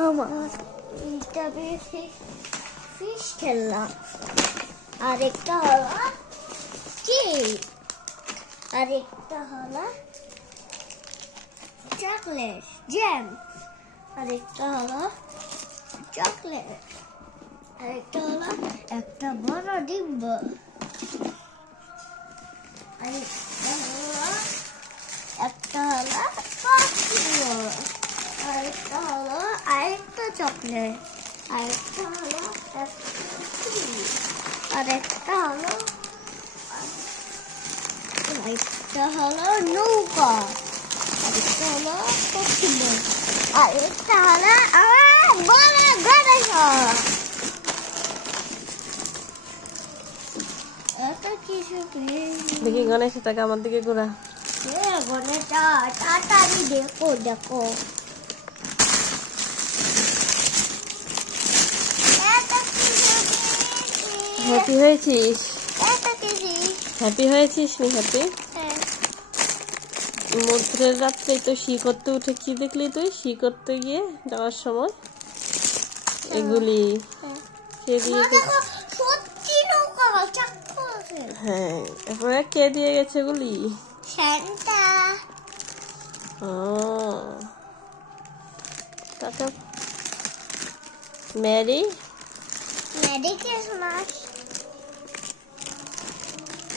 আমার এটা ফিশ খেলনা, আরেকটা হলো কেক, আরেকটা হলো চকলেট জ্যাম, আরেকটা হলো চকলেট, আরেকটা হলো একটা বড় ডিব্বা, আরেকটা হলো পপকর্ন, আরেকটা হলো আরেকটা চকলেট, আরেকটা হলো আরেকটা হলো নৌকা, আরেকটা হলো পশ্চিমবঙ্গ, আরেকটা হলো আমার বড় গণেশ। এত কিছু দেখি গণেশ টাকা আমার দিকে ঘোরা। গণেশ তাড়াতাড়ি দেখো দেখো। হ্যাপি হয়েছিস? এত কিছু হ্যাপি হয়েছিস নি? হ্যাপি মধ্যের রাত্রে তো শি করতে উঠে কি দেখলি তুই? শি করতে গিয়ে যাওয়ার সময় এগুলি কে দিয়ে গেছে? সত্যি নৌকা চাক্কু আছে। হ্যাঁ, এরপরে কে দিয়ে গেছে এগুলি? সান্তা। ও টাকা মেরি মেরি ক্রিসমাস।